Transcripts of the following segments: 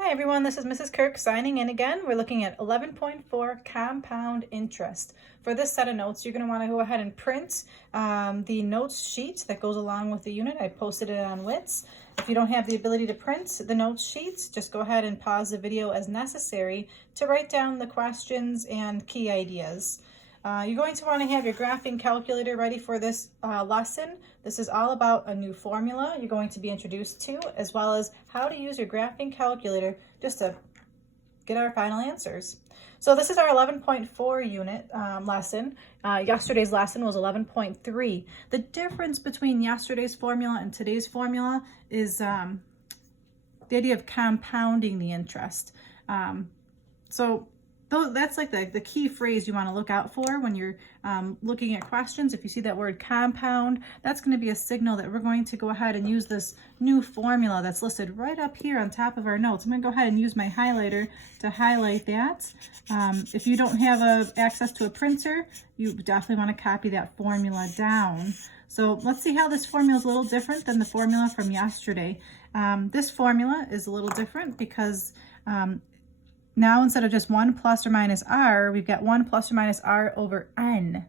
Hi everyone, this is Mrs. Kirk signing in again. We're looking at 11.4 compound interest. For this set of notes, you're going to want to go ahead and print the notes sheet that goes along with the unit. I posted it on WITS. If you don't have the ability to print the notes sheets, just go ahead and pause the video as necessary to write down the questions and key ideas. You're going to want to have your graphing calculator ready for this lesson. This is all about a new formula you're going to be introduced to, as well as how to use your graphing calculator just to get our final answers. So this is our 11.4 unit lesson. Yesterday's lesson was 11.3. The difference between yesterday's formula and today's formula is the idea of compounding the interest. So that's like the key phrase you want to look out for when you're looking at questions. If you see that word compound, that's going to be a signal that we're going to go ahead and use this new formula that's listed right up here on top of our notes. I'm going to go ahead and use my highlighter to highlight that. If you don't have access to a printer, you definitely want to copy that formula down. So let's see how this formula is a little different than the formula from yesterday. This formula is a little different because now, instead of just 1 plus or minus r, we've got 1 plus or minus r over n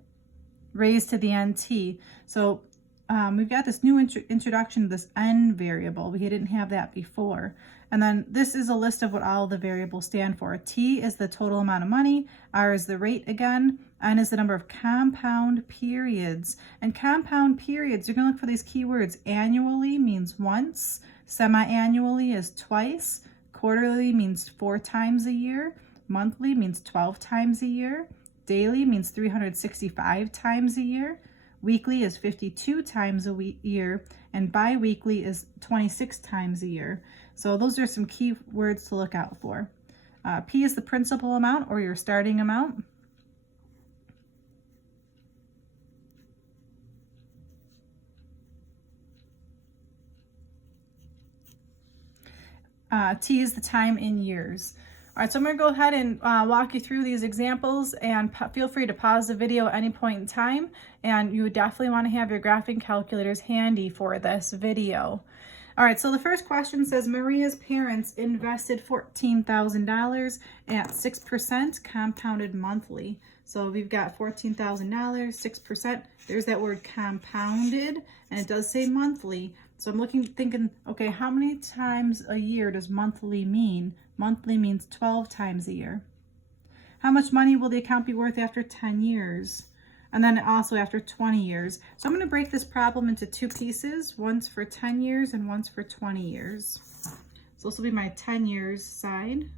raised to the nt. So we've got this new introduction to this n variable. We didn't have that before. And then this is a list of what all the variables stand for. T is the total amount of money. R is the rate again. N is the number of compound periods. And compound periods, you're going to look for these keywords. Annually means once. Semi-annually is twice. Quarterly means 4 times a year. Monthly means 12 times a year. Daily means 365 times a year. Weekly is 52 times a year. And bi-weekly is 26 times a year. So those are some key words to look out for. P is the principal amount or your starting amount. T is the time in years. All right, so I'm going to go ahead and walk you through these examples, and feel free to pause the video at any point in time, and you would definitely want to have your graphing calculators handy for this video. All right, so the first question says Maria's parents invested $14,000 at 6% compounded monthly. So we've got $14,000, 6%. There's that word compounded, and it does say monthly. So I'm thinking, okay, how many times a year does monthly mean? Monthly means 12 times a year. How much money will the account be worth after 10 years? And then also after 20 years. So I'm going to break this problem into 2 pieces, one's for 10 years and one's for 20 years. So this will be my 10 years side.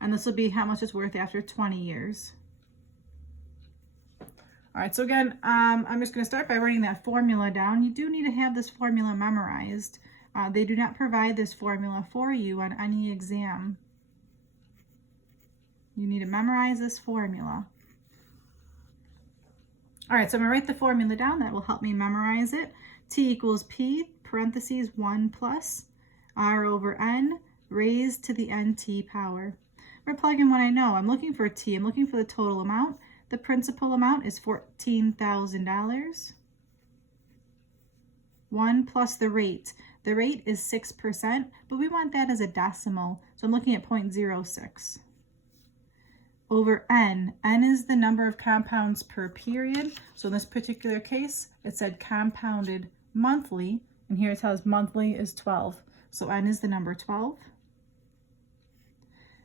And this will be how much it's worth after 20 years. All right, so again, I'm just going to start by writing that formula down. You do need to have this formula memorized. They do not provide this formula for you on any exam. You need to memorize this formula. All right, so I'm going to write the formula down. That will help me memorize it. T equals P, parentheses 1 plus R over N raised to the NT power. I'm going to plug in what I know. I'm looking for T. I'm looking for the total amount. The principal amount is $14,000. 1 plus the rate. The rate is 6%, but we want that as a decimal, so I'm looking at 0.06. Over N. N is the number of compounds per period. So in this particular case, it said compounded monthly, and here it tells monthly is 12. So N is the number 12.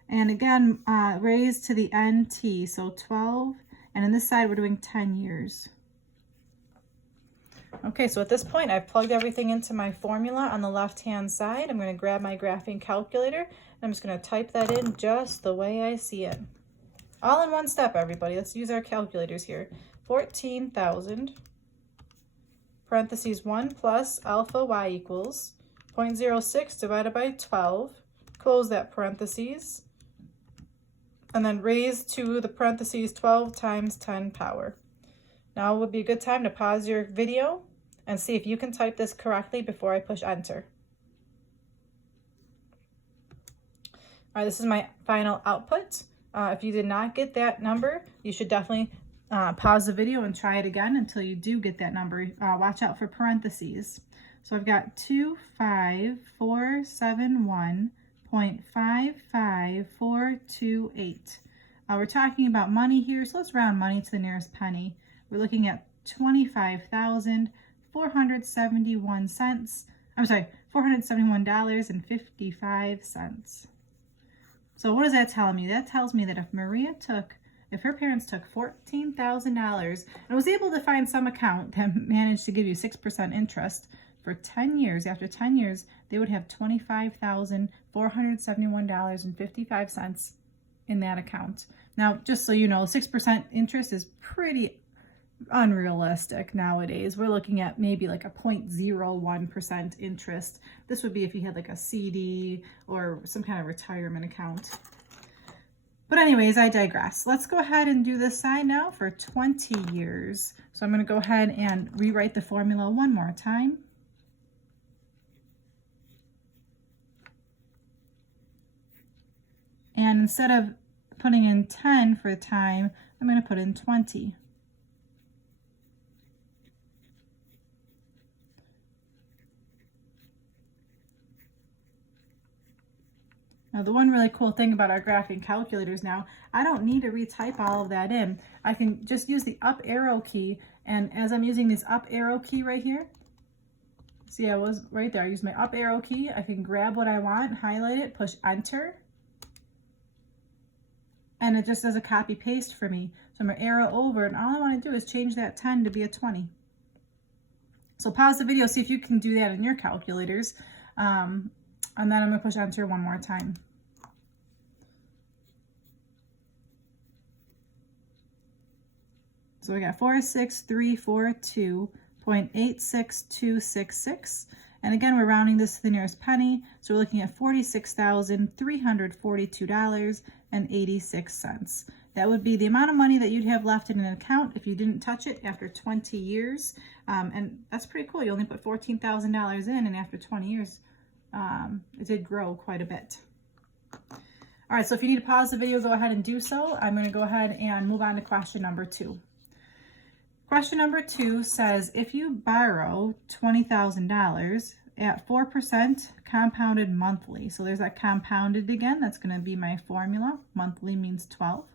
And again, raised to the NT, so 12. And on this side, we're doing 10 years. Okay, so at this point, I've plugged everything into my formula on the left-hand side. I'm going to grab my graphing calculator, and I'm just going to type that in just the way I see it. All in one step, everybody. Let's use our calculators here. 14,000, parentheses 1 plus alpha y equals 0.06 divided by 12. Close that parentheses. And then raised to the parentheses 12 times 10 power. Now would be a good time to pause your video and see if you can type this correctly before I push enter. All right, this is my final output. If you did not get that number, you should definitely pause the video and try it again until you do get that number. Watch out for parentheses. So I've got 25471.55428. We're talking about money here, so let's round money to the nearest penny. We're looking at 25,471 cents. I'm sorry, $471.55. So what does that tell me? That tells me that if her parents took $14,000 and was able to find some account that managed to give you 6% interest for 10 years, after 10 years, they would have $25,471.55 in that account. Now, just so you know, 6% interest is pretty unrealistic nowadays. We're looking at maybe like a 0.01% interest. This would be if you had like a CD or some kind of retirement account. But anyways, I digress. Let's go ahead and do this side now for 20 years. So I'm going to go ahead and rewrite the formula one more time. And instead of putting in 10 for time, I'm going to put in 20. Now, the one really cool thing about our graphing calculators now, I don't need to retype all of that in. I can just use the up arrow key, and as I'm using this up arrow key right here, see I was right there, I use my up arrow key, I can grab what I want, highlight it, push enter, and it just does a copy paste for me. So I'm going to arrow over, and all I want to do is change that 10 to be a 20. So pause the video, see if you can do that in your calculators. And then I'm going to push enter one more time. So we got 46342.86266. And again, we're rounding this to the nearest penny. So we're looking at $46,342.86. That would be the amount of money that you'd have left in an account if you didn't touch it after 20 years. And that's pretty cool. You only put $14,000 in, and after 20 years, it did grow quite a bit. All right, so if you need to pause the video, go ahead and do so. I'm going to go ahead and move on to question number 2. Question number 2 says, if you borrow $20,000 at 4% compounded monthly, so there's that compounded again, that's going to be my formula. Monthly means 12.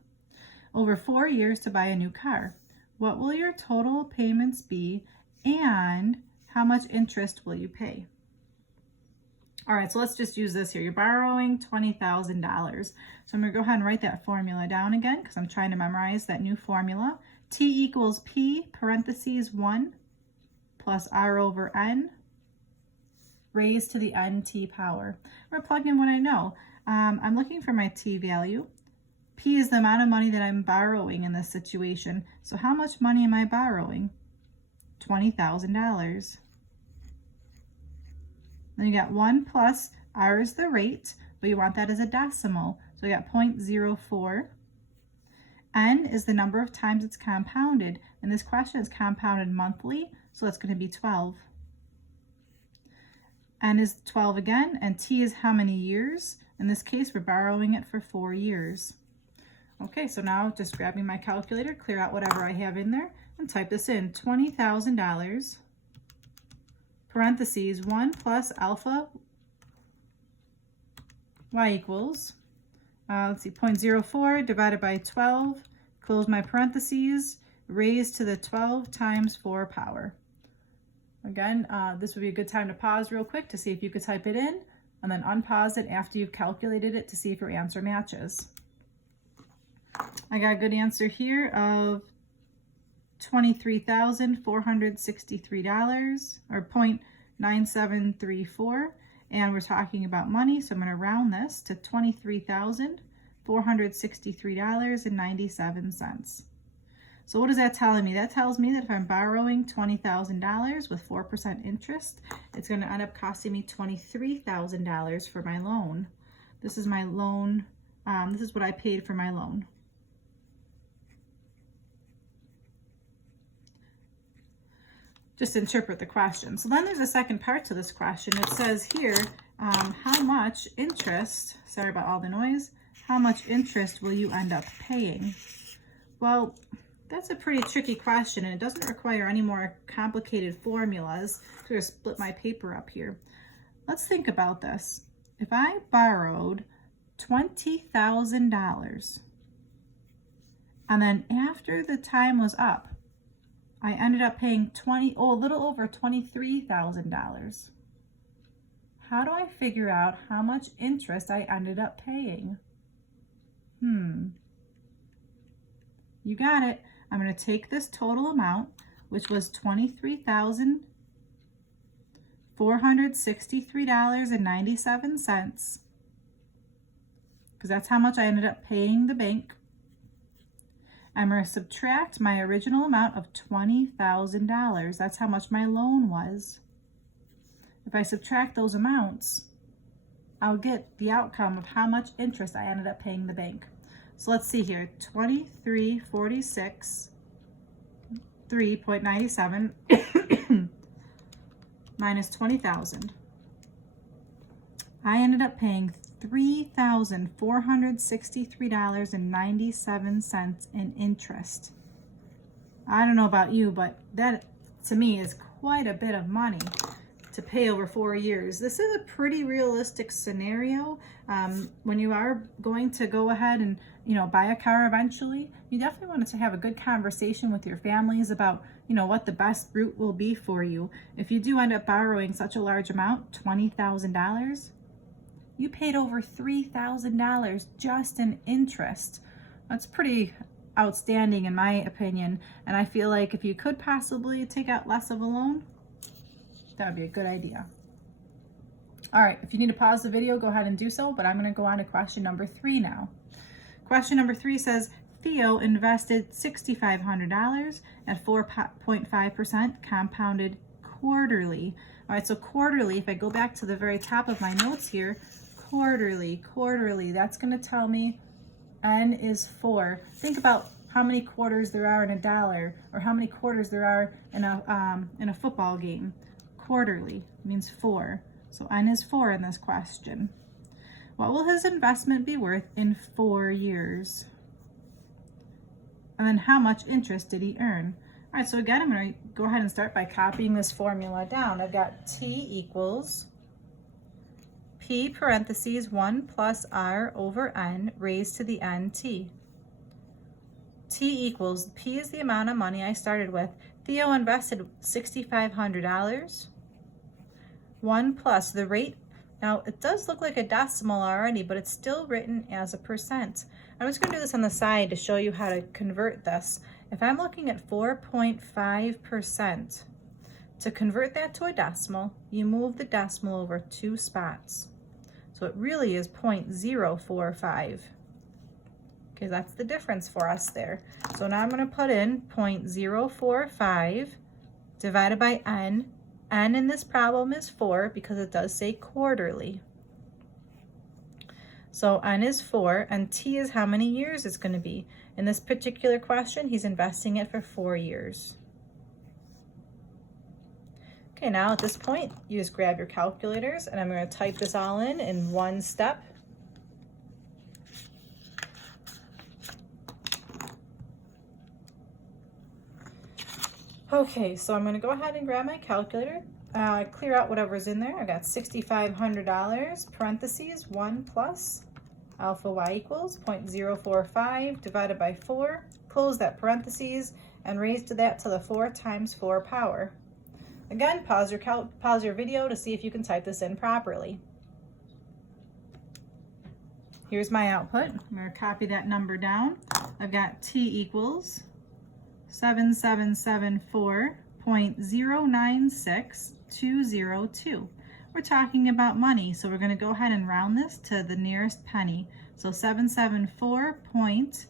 Over 4 years to buy a new car, what will your total payments be, and how much interest will you pay? All right, so let's just use this here. You're borrowing $20,000. So I'm going to go ahead and write that formula down again because I'm trying to memorize that new formula. T equals P, parentheses 1, plus R over N, raised to the NT power. We're plugging in what I know. I'm looking for my T value. P is the amount of money that I'm borrowing in this situation. So how much money am I borrowing? $20,000. Then you got 1 plus R is the rate, but you want that as a decimal. So we got 0.04. N is the number of times it's compounded. And this question is compounded monthly, so it's going to be 12. N is 12 again, and T is how many years? In this case, we're borrowing it for 4 years. Okay, so now just grabbing my calculator, clear out whatever I have in there, and type this in. $20,000. Parentheses 1 plus alpha y equals, let's see, 0.04 divided by 12, close my parentheses, raised to the 12 times 4 power. Again, this would be a good time to pause real quick to see if you could type it in, and then unpause it after you've calculated it to see if your answer matches. I got a good answer here of $23,463 or 0.9734, and we're talking about money, so I'm going to round this to $23,463.97. So what is that telling me? That tells me that if I'm borrowing $20,000 with 4% interest, it's going to end up costing me $23,000 for my loan. This is my loan. This is what I paid for my loan. Just interpret the question. So then there's a second part to this question. It says here, how much interest, sorry about all the noise, how much interest will you end up paying? Well, That's a pretty tricky question, and it doesn't require any more complicated formulas. I'm going to split my paper up here. Let's think about this. If I borrowed $20,000, and then after the time was up, I ended up paying a little over $23,000. How do I figure out how much interest I ended up paying? You got it. I'm going to take this total amount, which was $23,463.97, because that's how much I ended up paying the bank. I'm going to subtract my original amount of $20,000. That's how much my loan was. If I subtract those amounts, I'll get the outcome of how much interest I ended up paying the bank. So let's see here, 2346, 3.97 minus 20,000. I ended up paying $3,463.97 in interest. I don't know about you, but that to me is quite a bit of money to pay over 4 years. This is a pretty realistic scenario. When you are going to go ahead and buy a car eventually, you definitely want to have a good conversation with your families about what the best route will be for you. If you do end up borrowing such a large amount, $20,000, you paid over $3,000 just in interest. That's pretty outstanding in my opinion, and I feel like if you could possibly take out less of a loan, that would be a good idea. All right, if you need to pause the video, go ahead and do so, but I'm going to go on to question number 3 now. Question number 3 says, Theo invested $6,500 at 4.5% compounded quarterly. All right, so quarterly, if I go back to the very top of my notes here, quarterly, that's going to tell me N is 4. Think about how many quarters there are in a dollar, or how many quarters there are in a football game. Quarterly means 4. So N is 4 in this question. What will his investment be worth in 4 years? And then how much interest did he earn? All right, so again, I'm going to go ahead and start by copying this formula down. I've got T equals P parentheses 1 plus R over N raised to the NT. T equals, P is the amount of money I started with. Theo invested $6,500. 1 plus the rate. Now it does look like a decimal already, but it's still written as a percent. I'm just going to do this on the side to show you how to convert this. If I'm looking at 4.5%, to convert that to a decimal, you move the decimal over 2 spots. So it really is 0.045. Okay, that's the difference for us there. So now I'm going to put in 0.045 divided by N. N in this problem is 4 because it does say quarterly. So N is 4, and T is how many years it's going to be. In this particular question, he's investing it for 4 years. Okay, now at this point, you just grab your calculators, and I'm going to type this all in one step. Okay, so I'm going to go ahead and grab my calculator, clear out whatever's in there. I got $6,500, parentheses, 1 plus alpha y equals 0.045 divided by 4, close that parentheses, and raise to that to the 4 times 4 power. Again, pause your video to see if you can type this in properly. Here's my output. I'm going to copy that number down. I've got T equals 7774.096202. We're talking about money, so we're going to go ahead and round this to the nearest penny. So 774 point,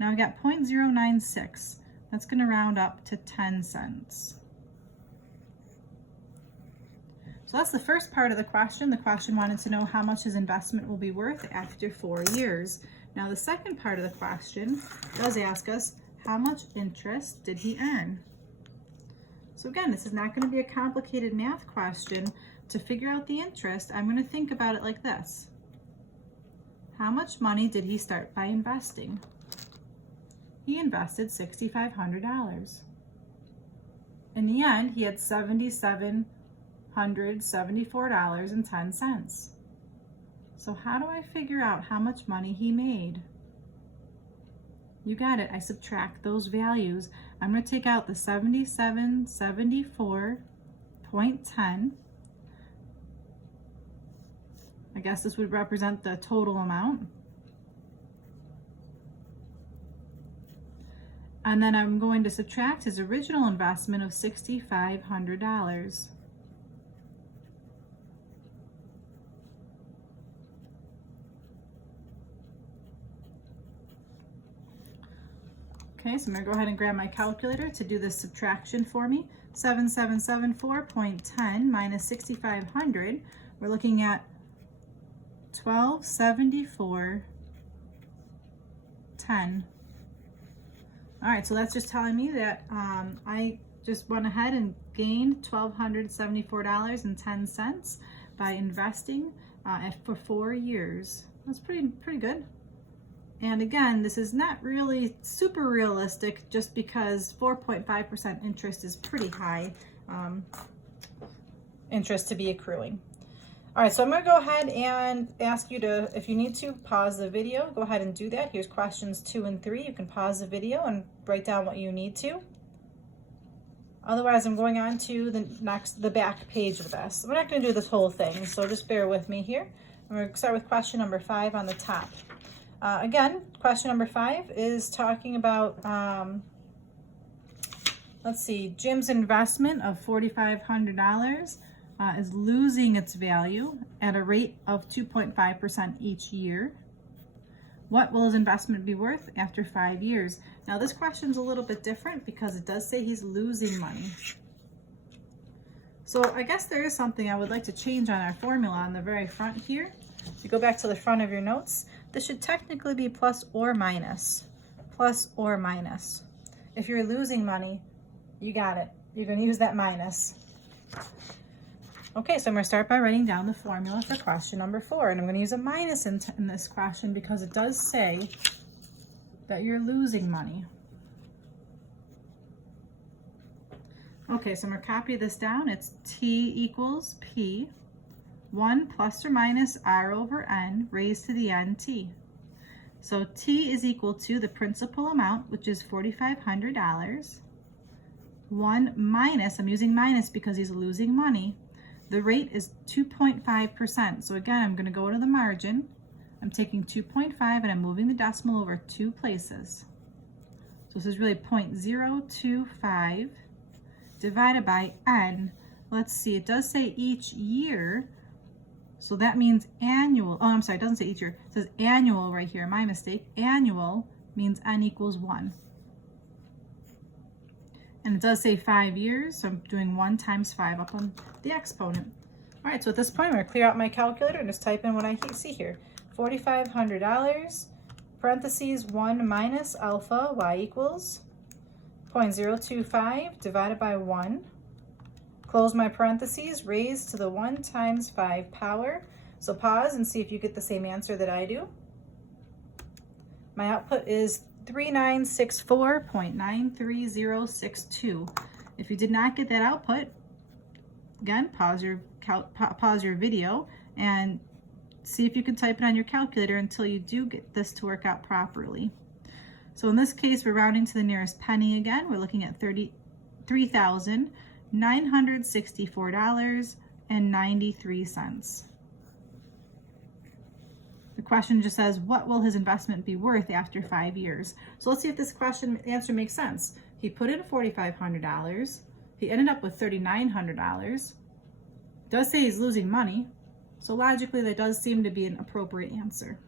now we've got 0.096. That's going to round up to 10 cents. So that's the first part of the question. The question wanted to know how much his investment will be worth after 4 years. Now the second part of the question does ask us, how much interest did he earn? So again, this is not going to be a complicated math question. To figure out the interest, I'm going to think about it like this. How much money did he start by investing? he invested $6,500. In the end, he had $7,774.10. So how do I figure out how much money he made? You got it. I subtract those values. I'm going to take out the 7774.10. I guess this would represent the total amount. And then I'm going to subtract his original investment of $6,500. Okay, so I'm going to go ahead and grab my calculator to do this subtraction for me. 7774.10 minus 6,500. We're looking at 1274.10. All right, so that's just telling me that I just went ahead and gained $1,274.10 by investing for 4 years. That's pretty good. And again, this is not really super realistic just because 4.5% interest is pretty high interest to be accruing. All right, so I'm going to go ahead and ask you to, if you need to, pause the video. Go ahead and do that. Here's questions 2 and 3. You can pause the video and write down what you need to. Otherwise, I'm going on to the back page of this. We're not going to do this whole thing, so just bear with me here. I'm going to start with question number 5 on the top. Again, question number 5 is talking about, let's see, Jim's investment of $4,500 is losing its value at a rate of 2.5% each year. What will his investment be worth after 5 years? Now this question's a little bit different because it does say he's losing money. So I guess there is something I would like to change on our formula on the very front here. If you go back to the front of your notes, this should technically be plus or minus. Plus or minus. If you're losing money, you got it. You're going to use that minus. Okay, so I'm going to start by writing down the formula for question number 4. And I'm going to use a minus in this question because it does say that you're losing money. Okay, so I'm going to copy this down. It's T equals P, 1 plus or minus R over N raised to the NT. So T is equal to the principal amount, which is $4,500, 1 minus, I'm using minus because he's losing money. The rate is 2.5%. So again, I'm going to go to the margin. I'm taking 2.5 and I'm moving the decimal over 2 places. So this is really 0.025 divided by N. Let's see, it does say each year. So that means annual. Oh, I'm sorry, it doesn't say each year. It says annual right here. My mistake. Annual means N equals 1. And it does say 5 years, so I'm doing 1 times 5 up on the exponent. All right, so at this point, I'm going to clear out my calculator and just type in what I see here. $4,500, parentheses 1 minus alpha, y equals 0.025 divided by 1. Close my parentheses, raised to the 1 times 5 power. So pause and see if you get the same answer that I do. My output is 3964.93062. If you did not get that output, again, pause your video and see if you can type it on your calculator until you do get this to work out properly. So in this case, we're rounding to the nearest penny again. We're looking at $33,964.93. The question just says, what will his investment be worth after 5 years? So let's see if this question answer makes sense. He put in $4,500. He ended up with $3,900. It does say he's losing money. So logically, that does seem to be an appropriate answer.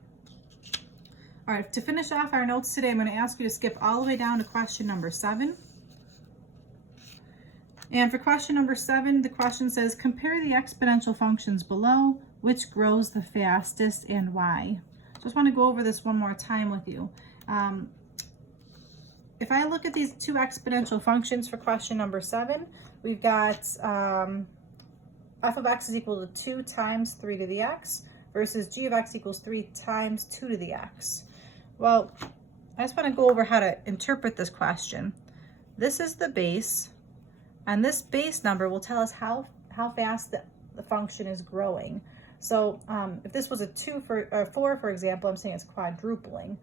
All right, to finish off our notes today, I'm going to ask you to skip all the way down to question number 7. And for question number 7, the question says, compare the exponential functions below. Which grows the fastest and why? Just want to go over this one more time with you. If I look at these 2 exponential functions for question number 7, we've got f of x is equal to 2 times 3 to the x versus g of x equals 3 times 2 to the x. Well, I just want to go over how to interpret this question. This is the base, and this base number will tell us how fast the function is growing. So if this was a 4, for example, I'm saying it's quadrupling.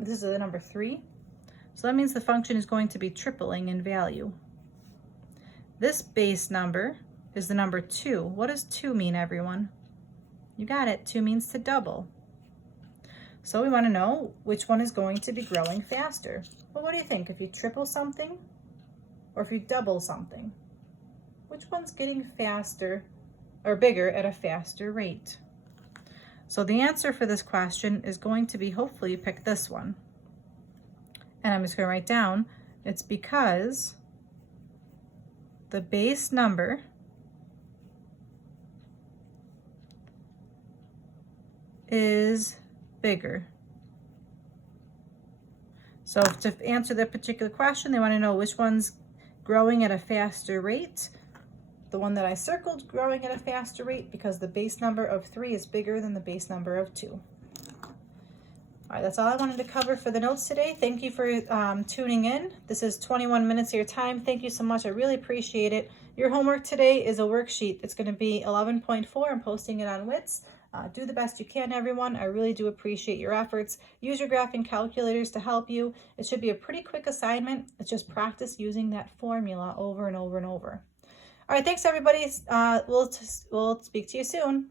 This is the number 3. So that means the function is going to be tripling in value. This base number is the number 2. What does 2 mean, everyone? You got it. 2 means to double. So we want to know which one is going to be growing faster. Well, what do you think? If you triple something or if you double something, which one's getting faster or bigger at a faster rate? So the answer for this question is going to be, hopefully you pick this one. And I'm just going to write down, it's because the base number is bigger. So to answer that particular question, they want to know which one's growing at a faster rate. The one that I circled, growing at a faster rate, because the base number of 3 is bigger than the base number of 2. All right, that's all I wanted to cover for the notes today. Thank you for tuning in. This is 21 minutes of your time. Thank you so much. I really appreciate it. Your homework today is a worksheet. It's going to be 11.4. I'm posting it on WITS. Do the best you can, everyone. I really do appreciate your efforts. Use your graphing calculators to help you. It should be a pretty quick assignment. It's just practice using that formula over and over and over. All right, thanks, everybody. We'll speak to you soon.